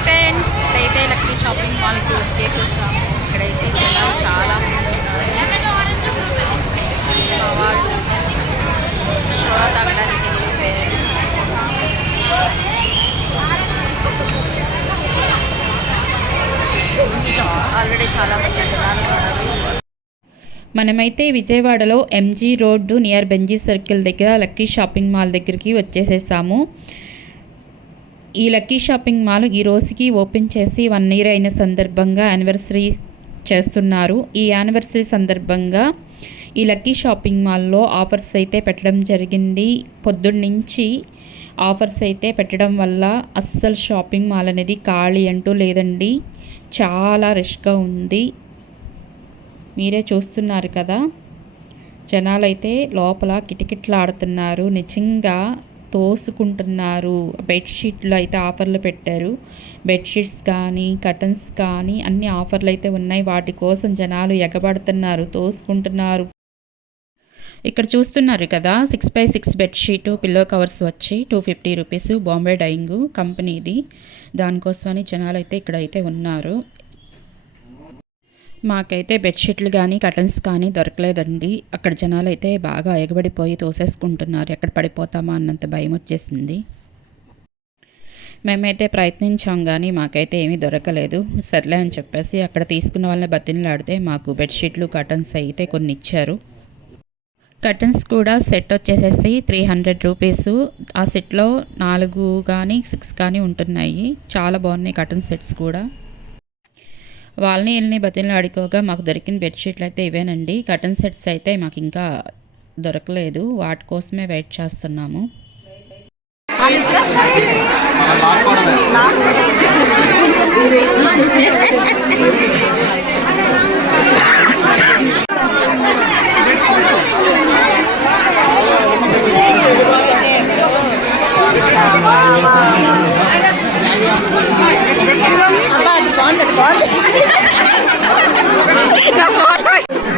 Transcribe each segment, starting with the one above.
Hi friends, ఇక్కడైతే lucky shopping మాల్కి వచ్చేసేసాము. ఇక్కడైతే జనాలు చాలా మంది ఉన్నారు. మా వాళ్ళు సోడా తాగడానికి వెళ్ళిపోయారు. ఆల్రెడీ చాలా మంది జనాలు ఉన్నారు. మనమైతే విజయవాడలో MG road near Benji circle దగ్గర లక్కీ షాపింగ్ మాల్ దగ్గరికి వచ్చేసేసాము. ఈ లక్కీ షాపింగ్ మాల్ ఈ రోజుకి ఓపెన్ చేసి 1 year అయిన సందర్భంగా యానివర్సరీ చేస్తున్నారు. ఈ యానివర్సరీ సందర్భంగా ఈ లక్కీ షాపింగ్ మాల్లో ఆఫర్స్ అయితే పెట్టడం జరిగింది. పొద్దున్నుంచి ఆఫర్స్ అయితే పెట్టడం వల్ల అస్సలు షాపింగ్ మాల్ అనేది ఖాళీ అంటూ లేదండి. చాలా రష్గా ఉంది. మీరే చూస్తున్నారు కదా, జనాలైతే లోపల కిటకిటలాడుతున్నారు. నిజంగా తోసుకుంటున్నారు. బెడ్షీట్లు అయితే ఆఫర్లు పెట్టారు. బెడ్షీట్స్ కానీ కర్టన్స్ కానీ అన్ని ఆఫర్లు అయితే ఉన్నాయి. వాటి కోసం జనాలు ఎగబడుతున్నారు, తోసుకుంటున్నారు. ఇక్కడ చూస్తున్నారు కదా, 6x6 బెడ్షీటు పిల్లో కవర్స్ వచ్చి 250 రూపీస్, బాంబే డైయింగ్ కంపెనీది. దానికోసమని జనాలు అయితే ఇక్కడైతే ఉన్నారు. మాకైతే బెడ్షీట్లు కానీ కర్టన్స్ కానీ దొరకలేదండి. అక్కడ జనాలు అయితే బాగా ఎగబడిపోయి తోసేసుకుంటున్నారు. ఎక్కడ పడిపోతామా అన్నంత భయం వచ్చేసింది. మేమైతే ప్రయత్నించాం కానీ మాకైతే ఏమీ దొరకలేదు. సర్లే అని చెప్పేసి అక్కడ తీసుకున్న వాళ్ళని బతిమలాడితే మాకు బెడ్షీట్లు కర్టన్స్ అయితే కొన్ని ఇచ్చారు. కర్టన్స్ కూడా సెట్ వచ్చేసేసి 300 రూపీస్. ఆ సెట్లో 4 కానీ 6 కానీ ఉంటున్నాయి. చాలా బాగున్నాయి కర్టన్ సెట్స్ కూడా. వాళ్ళని వీళ్ళని బతిని ఆడుకోగా మాకు దొరికిన బెడ్షీట్లు అయితే ఇవేనండి. కర్టన్ సెట్స్ అయితే మాకు ఇంకా దొరకలేదు. వాటి కోసమే వెయిట్ చేస్తున్నాము.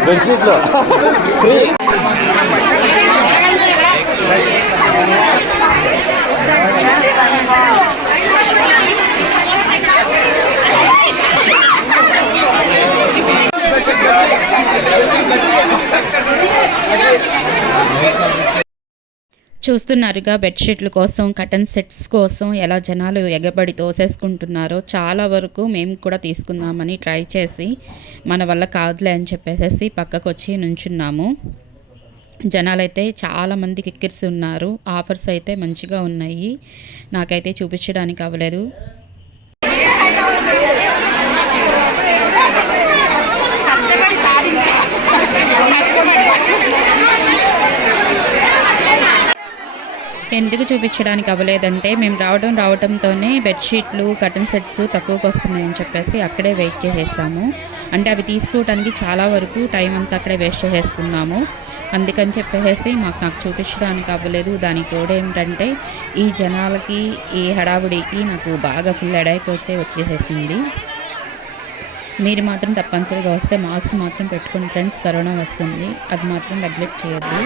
బెడ్షీట్లో చూస్తున్నారుగా బెడ్షీట్ల కోసం కర్టన్ సెట్స్ కోసం ఎలా జనాలు ఎగబడి తోసేసుకుంటున్నారో. చాలా వరకు మేము కూడా తీసుకుందామని ట్రై చేసి మన వల్ల కాదులే అని చెప్పేసి పక్కకు వచ్చి నుంచున్నాము. జనాలైతే చాలామంది కిక్కిరిసి ఉన్నారు. ఆఫర్స్ అయితే మంచిగా ఉన్నాయి. నాకైతే చూపించడానికి అవ్వలేదు. ఎందుకు చూపించడానికి అవ్వలేదంటే మేము రావడంతోనే బెడ్షీట్లు కర్టన్ సెట్స్ తక్కువకు వస్తున్నాయని చెప్పేసి అక్కడే వెయిట్ చేసేసాము. అంటే అవి తీసుకోవడానికి చాలా వరకు టైం అంతా అక్కడే వేస్ట్ చేసేసుకున్నాము. అందుకని చెప్పేసి నాకు చూపించడానికి అవ్వలేదు. దానికి తోడు ఏమిటంటే ఈ జనాలకి ఈ హడావుడికి నాకు బాగా ఫుల్ హెడేక్ అయితే వచ్చేసేసింది. మీరు మాత్రం తప్పనిసరిగా వస్తే మాస్క్ మాత్రం పెట్టుకుని ఫ్రెండ్స్, కరోనా వస్తుంది. అది మాత్రం నెగ్లెక్ట్ చేయొద్దు.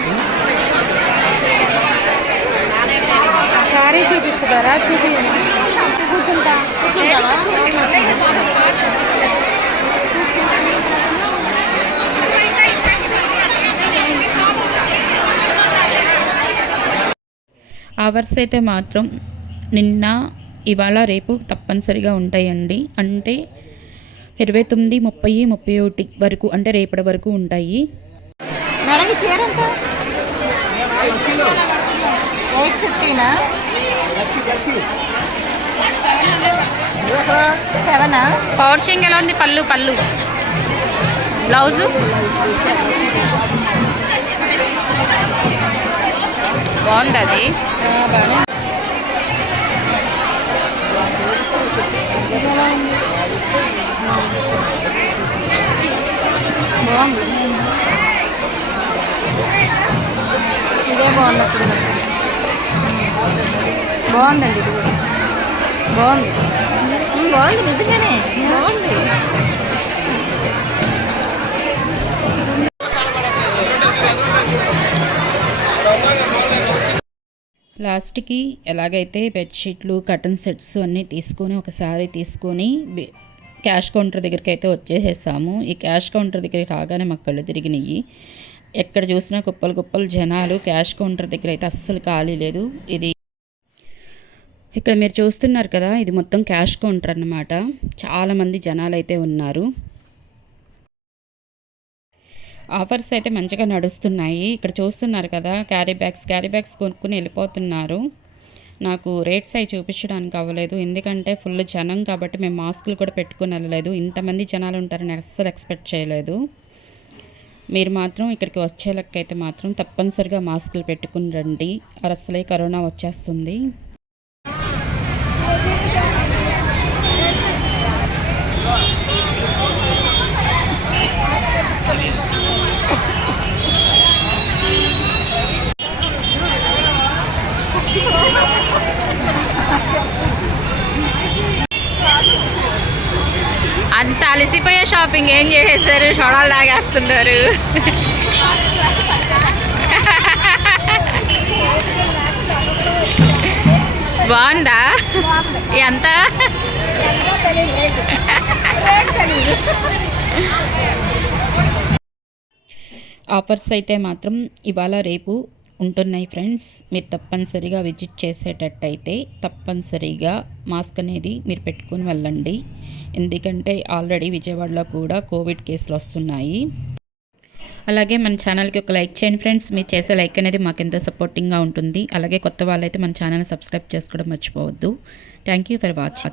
సారీ చూపిస్తున్నారా? కూర్చుంటా. అవర్స్ అయితే మాత్రం నిన్న ఇవాళ రేపు తప్పనిసరిగా ఉంటాయండి. అంటే 29, 30, 31 వరకు, అంటే రేపటి వరకు ఉంటాయి. పవర్ చెంగ్ ఎలా ఉంది? పళ్ళు బ్లౌజు బాగుంది. అది బాగుంది. ఇదే బాగున్నప్పుడు బాగుందండి. ఇది కూడా బాగుంది. బాగుంది, నిజంగానే బాగుంది. లాస్ట్కి ఎలాగైతే బెడ్షీట్లు కటన్ సెట్స్ అన్నీ తీసుకొని ఒకసారి తీసుకొని క్యాష్ కౌంటర్ దగ్గరికి అయితే వచ్చేసేసాము. ఈ క్యాష్ కౌంటర్ దగ్గరికి రాగానే మా కళ్ళు తిరిగినాయి. ఎక్కడ చూసినా కుప్పలు కుప్పలు జనాలు. క్యాష్ కౌంటర్ దగ్గర అయితే అస్సలు ఖాళీ లేదు. ఇది ఇక్కడ మీరు చూస్తున్నారు కదా, ఇది మొత్తం క్యాష్ కౌంటర్ అన్నమాట. చాలామంది జనాలు అయితే ఉన్నారు. ఆఫర్స్ అయితే మంచిగా నడుస్తున్నాయి. ఇక్కడ చూస్తున్నారు కదా, క్యారీ బ్యాగ్స్ కొనుక్కుని వెళ్ళిపోతున్నారు. నాకు రేట్స్ అవి చూపించడానికి అవ్వలేదు, ఎందుకంటే ఫుల్ జనం కాబట్టి మేము మాస్కులు కూడా పెట్టుకుని వెళ్ళలేదు. ఇంతమంది జనాలు ఉంటారని అస్సలు ఎక్స్పెక్ట్ చేయలేదు. మీరు మాత్రం ఇక్కడికి వచ్చే లెక్కైతే మాత్రం తప్పనిసరిగా మాస్కులు పెట్టుకుని రండి, అసలే కరోనా వచ్చేస్తుంది. అంత అలసిపోయే షాపింగ్ ఏం చేసేసారు, సోడాలు తాగేస్తున్నారు. బాగుందా? ఎంత? ఆఫర్స్ అయితే మాత్రం ఇవాళ రేపు ఉంటున్నాయి ఫ్రెండ్స్. మీరు తప్పనిసరిగా విజిట్ చేసేటట్టయితే తప్పనిసరిగా మాస్క్ అనేది మీరు పెట్టుకుని వెళ్ళండి, ఎందుకంటే ఆల్రెడీ విజయవాడలో కూడా కోవిడ్ కేసులు వస్తున్నాయి. అలాగే మన ఛానల్కి ఒక లైక్ చేయండి ఫ్రెండ్స్. మీరు చేసే లైక్ అనేది మాకు ఎంతో సపోర్టింగ్గా ఉంటుంది. అలాగే కొత్త వాళ్ళైతే మన ఛానల్ని సబ్స్క్రైబ్ చేసుకోవడం మర్చిపోవద్దు. Thank you for watching.